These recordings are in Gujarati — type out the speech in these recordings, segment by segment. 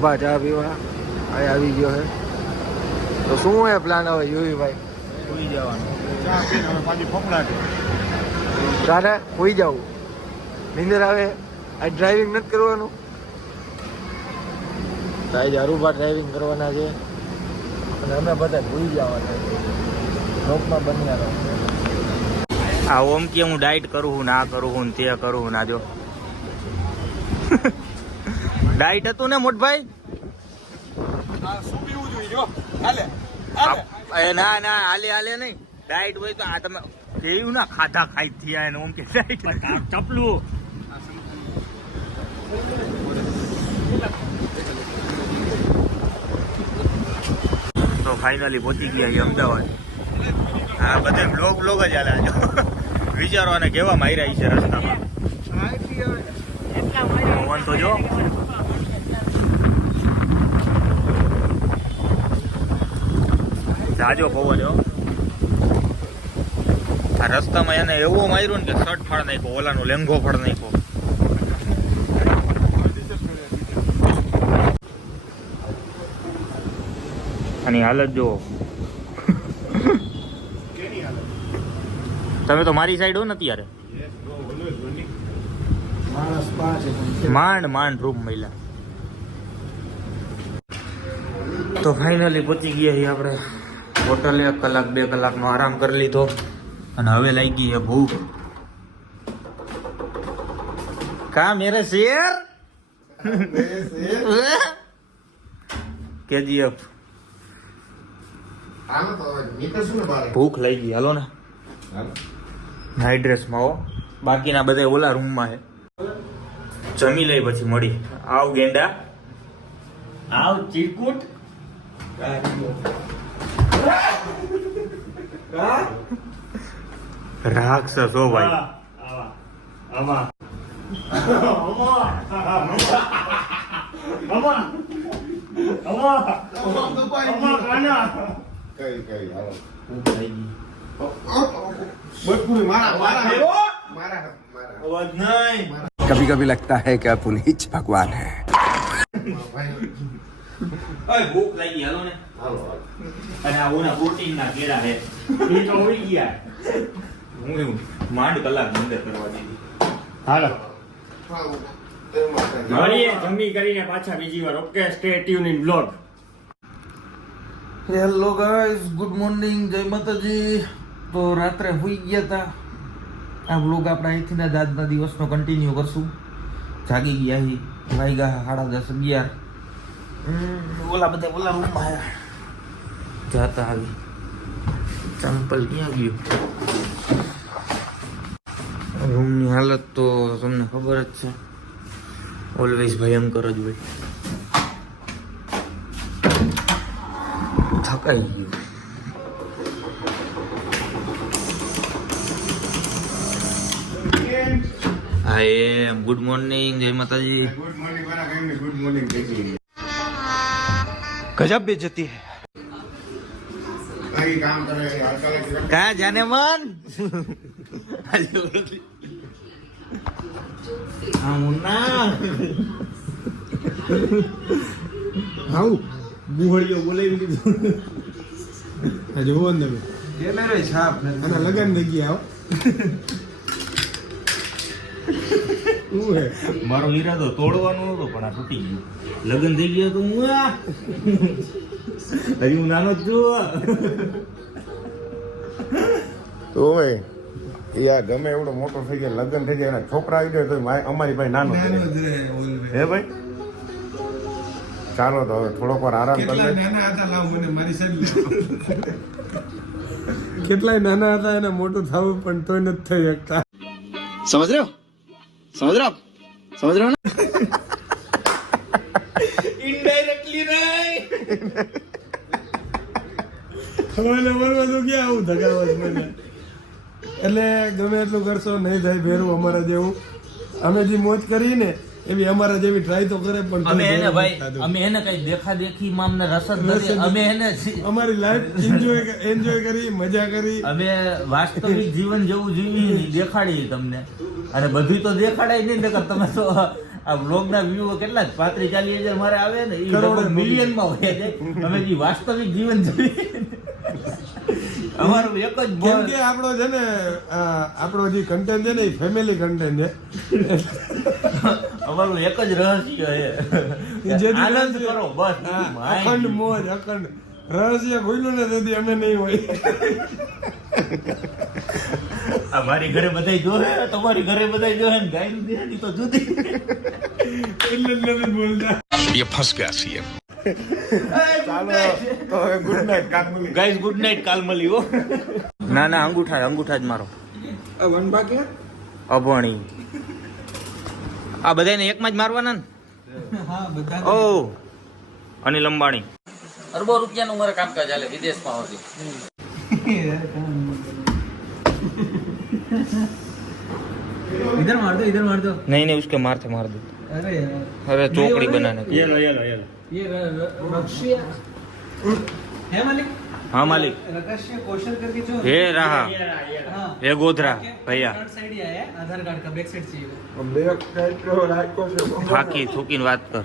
ચા પીવા આવી ગયો છે તો શું હોય પ્લાન હવે યુવી ભાઈ? સુઈ જવાનું, ચા પીને હવે પાછી ફફડાટ. તારે હોઈ જવું, નીંદર આવે, આ ડ્રાઇવિંગ નથી કરવાનું. તાઈ અરુભા ડ્રાઇવિંગ કરવાના છે અને અમે બધા ભૂલી જવાના છે. લોકમાં બન્યા રહો. આ ઓમ કે હું ડાયટ કરું હું, ના કરું હું, તે કરું હું, ના જો ડાયટ હતું ને મોટભાઈ? શું પીવું જોઈએ જો? હાલે ના ના હાલે હાલે નહીં. ડાયટ હોય તો આ તમે કેવું ના ખાધા ખાઈ થયા એને ઓમ કે ડાયટ ચપલું. તો ફાઇનલી પહોંચી ગયા છીએ અમદાવાદ. હા બધે બ્લોગ જ હાલે આજો. વિચારો અને કેવા માર્યા છે રસ્તામાં. પવન તો જો. જાજો પવન હો. આ રસ્તામાં એને એવો માર્યો ને કે શર્ટ ફાડ નાખ્યો, ઓલાનો લેંગો ફાડ નાખ્યો. આની હાલત જો. તમે તો મારી સાઈડ હો ને અત્યારે. માંડ રૂમ મહિલા. તો ફાઇનલી પહોંચી ગયા છીએ આપણે હોટલે. 1 કલાક 2 કલાકનો આરામ કરી લીધો અને હવે લાગી ગઈ છે ભૂખ. કા મેરે શેર KGF ભૂખ લઈ ગઈ. હાલો ને નાઇટ ડ્રેસમાં હો. બાકીના બધા ઓલા રૂમમાં છે. જમી લઈ પછી મળી. આવ ગેંડા, આવ ચીકુટ. રાક્ષસ હો ભાઈ. कभी कभी लगता है कि पुनीत भगवान है. ભૂખ લાગી. હાલો ને. અને આ ઓના પ્રોટીન ના કેળા છે એ તો હોઈ ગયા. હું એવું માંડ કલાક અંદર કરવા દીધી. હાલો મળીએ જમી કરીને પાછા બીજી વાર. Okay, stay tune in blog. Hello guys, good morning, જય માતાજી. તો રાત્રે હોઈ ગયા હતા. આ બ્લોગ આપણે અહીંથી ના આજના દિવસનો કન્ટિન્યુ કરશું. જાગી ગયા હી, વાગ્યા 10:30 11. ઓલા બધા ઓલા રૂમમાં જાતા આવી. ચંપલ ક્યાં ગયું? રૂમની હાલત તો તમને ખબર જ છે, ઓલવેઝ ભયંકર જ હોય. થકાઈ ગયું. હા એમ. ગુડ મોર્નિંગ, જય માતાજી. ગુડ મોર્નિંગ વાળા કઈ ગુડ મોર્નિંગ કહી. ગજબ બેજતી હે. કઈ કામ કરે કા જાને મન. હા મુન્ના હાઉ બુહળીઓ બોલાવી લીધું. જોવો ને તમે કેમેરો છાપ અને લગન થઈ ગયા. મારો ઈરાદો તોડવાનો હતો પણ આ તૂટી ગયું. લગ્ન થઈ ગયો તો હું હજી હું નાનો જ છું. તો ભાઈ યાર ગમે એવડો મોટો થઈ જાય, લગ્ન થઈ જાય, છોકરા આવી જાય તો અમારી ભાઈ નાનો હે ભાઈ. ચાલો તો હવે થોડોક વાર આરામ કરી લે. કેટલાય નાના હતા એને મોટું થવું પણ તોય નથી થઈ શકતા. समझ रहे हो ઇનડાયરેક્ટલી નહીં. હવે બોલવા તો ક્યાં આવું ધગાવત મને. એટલે ગમે એટલું કરશો નહીં થાય ભેરું અમારા જેવું. અમે જે મોજ કરી ને એવી અમારા જેવી ટ્રાય તો કરે પણ અમે એને ભાઈ અમે એને કઈ દેખા દેખી માં અમને રસ જ નથી. અમે એને અમારી લાઈફ એન્જોય કરી, મજા કરી. અમે વાસ્તવિક જીવન જેવું જીવી દેખાડીએ તમને. અને બધું તો દેખાડાય નહીં. તમે તો આ વ્લોગના વ્યૂ કેટલા 35-40 હજાર મારે આવે ને એ કરોડો મિલિયનમાં હોય છે અમે જે વાસ્તવિક જીવન જીવીએ અમારું એક જ કેમ કે આપણો છે ને આપણો જે કન્ટેન્ટ છે ને એ ફેમિલી કન્ટેન્ટ છે અમારું એક જ રહસ્ય છે જેથી આનંદ કરો બસ હા, અખંડ મોજ અખંડ રહસ્ય ખુલ્લું ને તેથી અમે નહીં હોય આ મારી ઘરે બધાય જોહે તમારી ઘરે બધાય જોહે ને ગાયનું દેહાની તો જુદી એટલે જ નથી બોલતા ये फंस गया सीएम ગુડ નાઇટ કાકમલી ગાઈસ ગુડ નાઇટ કાલ મળ્યો ના ના અંગૂઠા જ મારો વન બાકી અભણી આ બધાને એકમાં જ મારવાના ને હા બધા ઓ અનિલ અંબાણી અરબો રૂપિયાનું મારે કામકાજ ચાલે વિદેશમાં હોતી इधर मार दो नहीं नहीं उसके मार थे मार दो अरे यार अरे चौकड़ी बनाने की ये रशिया है मालिक हाँ मालिक रशिया कौशल करके जो ये रहा हाँ ये गोधरा भैया फ्रंट साइड ही आया है आधार कार्ड का बैक साइड चाहिए થાકી થૂકીને વાત કર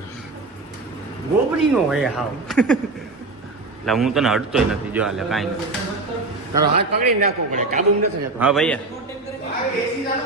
ગોબડી નો હોય હાવ એટલે હું તને હટતોય નથી જો હાલે કાંઈ નહીં તારો હાથ પકડી નાખવો પડે કાબુ નથી થતો હા ભૈયા